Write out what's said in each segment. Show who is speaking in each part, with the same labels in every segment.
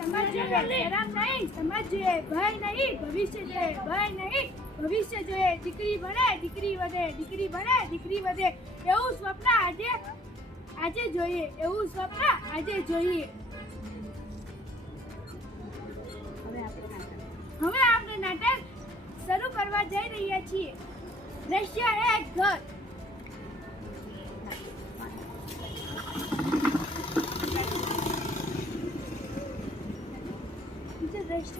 Speaker 1: સમાજ જોઈએ શરમ નહીં સમાજ જોઈએ ભય નહીં, ભવિષ્ય જોઈએ, ભય નહીં, ભવિષ્ય જોઈએ, દીકરી બને, દીકરી વધે, દીકરી બને, દીકરી વધે. એવું સ્વપ્ન આજે આજે જોઈએ, એવું સ્વપ્ન આજે જોઈએ. હવે આપણે નાટક શરૂ કરવા જઈ રહ્યા છીએ. દ્રશ્ય એક ઘર.
Speaker 2: આજે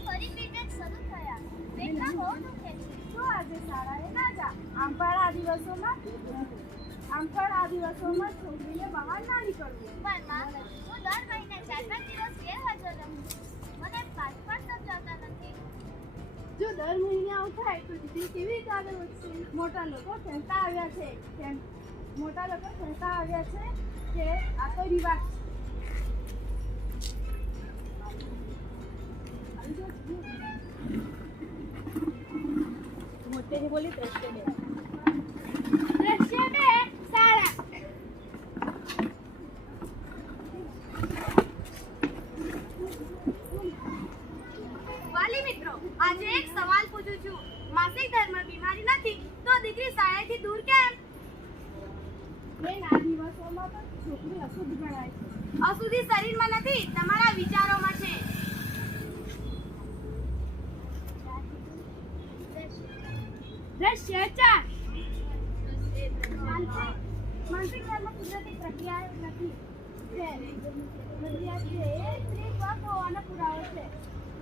Speaker 2: ફરી શરૂ થયા પેટમાં બહુ છે
Speaker 1: શું આજે શાળાએ ના જા આમ આ દિવસોમાં આમ પણ આ દિવસોમાં છોકરીને બહાર ના નીકળવું
Speaker 2: પણ દર મહિને ચાર પાંચ દિવસ ગેરહાજર રહું મને પાઠ પણ સમજાવતા નથી
Speaker 1: જો દર મહિને આવું થાય તો દીકરી કેવી રીતે મોટા લોકો કહેતા આવ્યા છે મોટા લોકો કહેતા આવ્યા છે કે આ તો રિવાજ
Speaker 3: મોટેથી બોલી દ્રશ્ય બે
Speaker 1: દ્રશ્ય બે શાળા
Speaker 4: વાલી મિત્રો આજે એક સવાલ પૂછું છું. માસિક ધર્મ બીમારી નથી તો દીકરી શાળાએથી દૂર કેમ?
Speaker 1: બેન આ દિવસોમાં તો છોકરી અશુદ્ધ ગણાય છે.
Speaker 4: અશુદ્ધિ શરીરમાં નથી તમારા વિચારોમાં છે
Speaker 1: દ્રશ્ય ચાર માનસિક માનસિક ધર્મ કુદરતી પ્રક્રિયા નથી ફરજિયાત છે એ સ્ત્રી સ્વસ્થ હોવાનો પુરાવો છે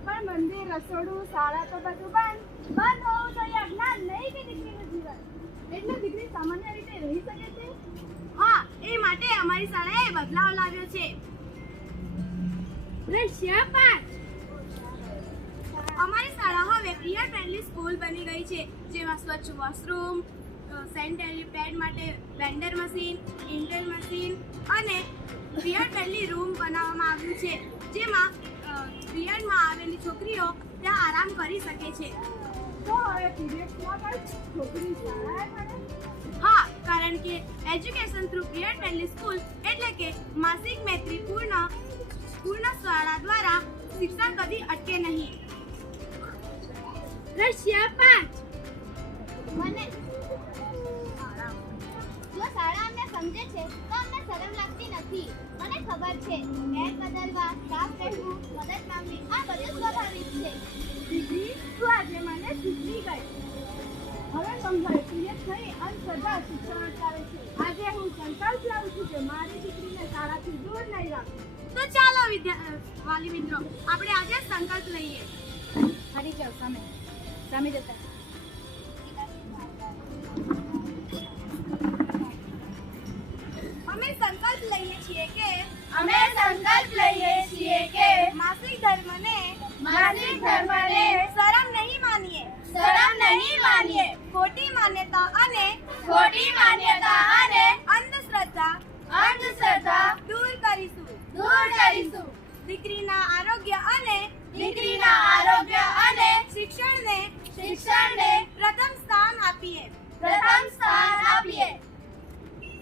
Speaker 1: પણ મંદિર રસોડું શાળા તો બધું બંધ. બંધ હોવું જોઈએ અજ્ઞાન નહીં કે દીકરીનું જીવન. એટલે દીકરી સામાન્ય રીતે રહી શકે છે?
Speaker 4: હા એ માટે અમારી શાળાએ બદલાવ લાવ્યો છે.
Speaker 1: દ્રશ્ય પાંચ
Speaker 4: અમારી શાળા હવે પ્રિયર ફ્રેન્ડલી સ્કૂલ બની ગઈ છે જેમાં સ્વચ્છ વોશરૂમ સેનિટરી પેડ માટે વેન્ડર મશીન ઇન્ટેલ મશીન અને પ્રિયર ફ્રેન્ડલી રૂમ બનાવવામાં આવ્યું છે જેમાં પ્રિયરમાં આવેલી છોકરીઓ ત્યાં આરામ કરી શકે છે.
Speaker 1: તો હવે પીરિયડ્સમાં પણ છોકરી શાળાએ ભણે
Speaker 4: હા કારણ કે એજ્યુકેશન થ્રુ પ્રિયર ફ્રેન્ડલી સ્કૂલ એટલે કે માસિક મૈત્રી પૂર્ણ પૂર્ણ શાળા દ્વારા શિક્ષણ કદી અટકે નહીં.
Speaker 1: દ્રશ્ય પાંચ
Speaker 2: મને જો શાળા અમને સમજે છે તો અમને શરમ લાગતી નથી. મને ખબર છે પેટ બદલવા સાફ રહેવું મદદ માંગવી આ બધું સ્વાભાવિક છે.
Speaker 1: દીદી તું આજે મને શીખવી ગઈ. હવે સમજાય પિરિયડ થઈ અંધશ્રદ્ધા શિક્ષણ અટકાવે છે. આજે હું સંકલ્પ લાવું છું કે મારી દીકરીને શાળાથી દૂર નહીં રાખું.
Speaker 4: તો ચાલો વિદ્યા વાલી મિત્રો આપણે આજે સંકલ્પ લઈએ.
Speaker 3: ફરી જાઓ સામે. સામે જતા
Speaker 4: અમે સંકલ્પ લઈએ છીએ કે
Speaker 1: અમે સંકલ્પ લઈએ છીએ કે
Speaker 4: માસિક ધર્મને
Speaker 1: માસિક ધર્મને
Speaker 4: શરમ નહીં માનીએ.
Speaker 1: શરમ નહીં માનીએ.
Speaker 4: ખોટી માન્યતા અને
Speaker 1: ખોટી માન્યતા અને
Speaker 4: અંધશ્રદ્ધા
Speaker 1: અંધશ્રદ્ધા
Speaker 4: દૂર કરીશું.
Speaker 1: દૂર કરીશું.
Speaker 4: દીકરીના આરોગ્ય અને
Speaker 1: દીકરીના
Speaker 4: શિક્ષણને પ્રથમ સ્થાન આપીએ.
Speaker 1: પ્રથમ સ્થાન આપીએ.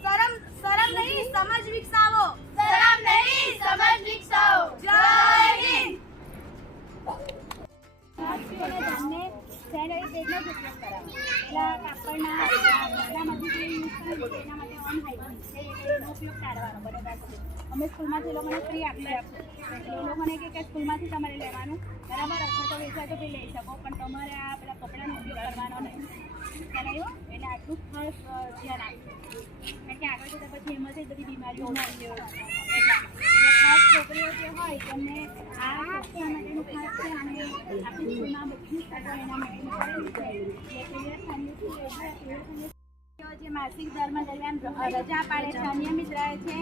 Speaker 4: શરમ શરમ નહીં સમજ વિકસાવો.
Speaker 1: શરમ નહીં સમજ વિકસાવો.
Speaker 4: જય હિન્દ.
Speaker 3: ઉપયોગ ટાળવાનો બરાબર છે અમે સ્કૂલમાંથી લોકોને ફ્રી આપી આપશું એ લોકોને કહે કે સ્કૂલમાંથી તમારે લેવાનું. બરાબર અથવા તો વેચાય તો બી લઈ શકો, પણ તમારે આ પેલા કપડાનો ઉપયોગ કરવાનો નહીં કરાયો એટલે આટલું ખાસ ધ્યાન આપવું કારણ કે આગળ જતાં પછી એમાંથી બધી બીમારીઓ મળી એટલા ખાસ છોકરીઓ જે હોય, તેમને આ માટેનું ખાસ છે અને આપણી સ્કૂલમાં બધી એના માટેનું જે માસિક ધર્મ દરમિયાન રજા પાડે છે, અનિયમિત રહે છે,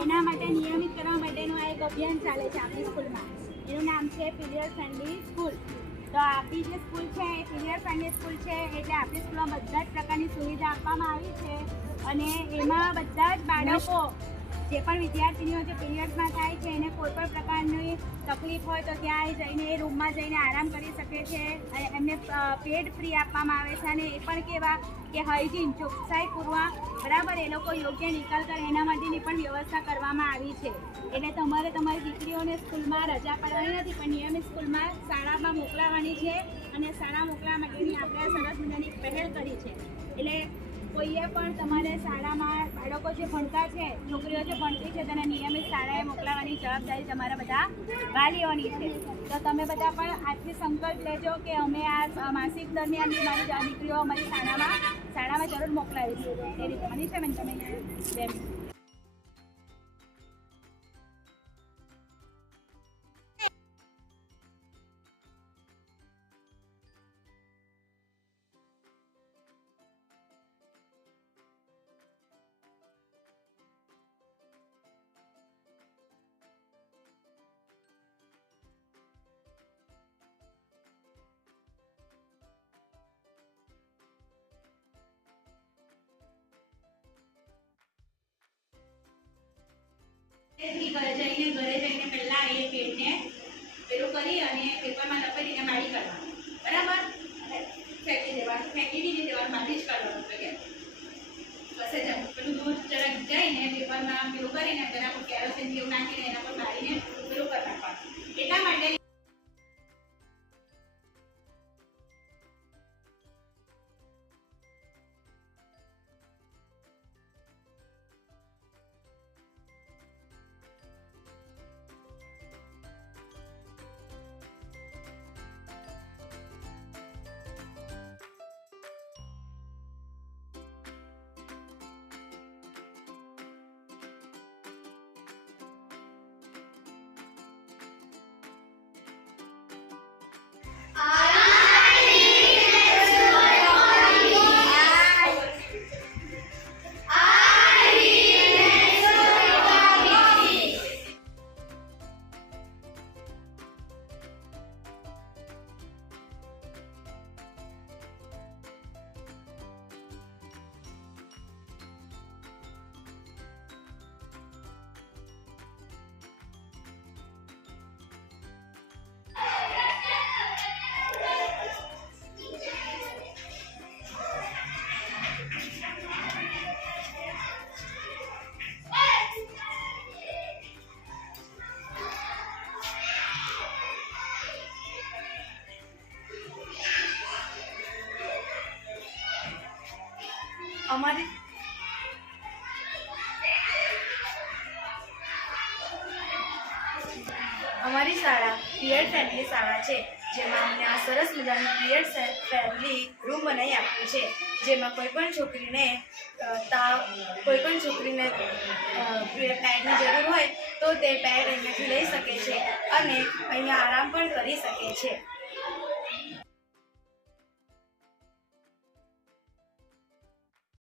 Speaker 3: એના માટે નિયમિત કરવા માટેનું આ એક અભિયાન ચાલે છે આપણી સ્કૂલમાં. એનું નામ છે પીરિયડ ફ્રેન્ડલી સ્કૂલ. તો આપણી જે સ્કૂલ છે, એ પીરિયડ ફ્રેન્ડલી સ્કૂલ છે, એટલે આપણી સ્કૂલમાં બધા જ પ્રકારની સુવિધા આપવામાં આવી છે અને એમાં બધા જ બાળકો જે પણ વિદ્યાર્થીનીઓ જે પીરિયડમાં થાય છે, એને કોઈ પણ પ્રકારની તકલીફ હોય તો ત્યાં જઈને એ રૂમમાં જઈને આરામ કરી શકે છે. અને એમને પેડ ફ્રી આપવામાં આવે છે અને એ પણ કેવા કે હાઇજીન ચોકસાઈ પૂર્વક બરાબર એ લોકો યોગ્ય નિકાલ એના માટેની પણ વ્યવસ્થા કરવામાં આવી છે. એટલે તમારે તમારી દીકરીઓને સ્કૂલમાં રજા પાડવાની નથી, પણ નિયમિત સ્કૂલમાં શાળામાં મોકલાવવાની છે અને શાળા મોકલવા માટેની આપણે સરસ મજાની પહેલ કરી છે. એટલે કોઈએ પણ તમારે શાળામાં બાળકો જે ભણતા છે, છોકરીઓ જે ભણતી છે, તેને નિયમિત શાળાએ મોકલાવવાની જવાબદારી તમારા બધા વાલીઓની છે. તો તમે બધા પણ આજથી સંકલ્પ લેજો કે અમે આ માસિક દરમિયાન મારી દીકરીઓ અમારી શાળામાં શાળામાં જરૂર મોકલાવીશું. એ રીતે મનીષા બેન તમે? બેન
Speaker 4: પેલું મારી કરવાનું. બરાબર? ફેંકી દેવાનું. ફેંકી નહીં દેવાનું જ કાઢવાનું બસે જ પેલું દૂધ જરાક જઈને પેપરમાં પેલું કરીને તેના કેરોસીન જેવું નાખીને એના પર મારીને પેલું કરી નાખવાનું. એટલા માટે અમારી અમારી શાળા પીએડ ફેમિલી શાળા છે, જેમાં અમને આ સરસ મજાનું પીએડ ફેમિલી રૂમ બનાવી આપ્યું છે, જેમાં કોઈ પણ છોકરીને તાવ કોઈ પણ છોકરીને પેડની જરૂર હોય તો તે પેડ અહીંયાથી લઈ શકે છે અને અહીંયા આરામ પણ કરી શકે છે.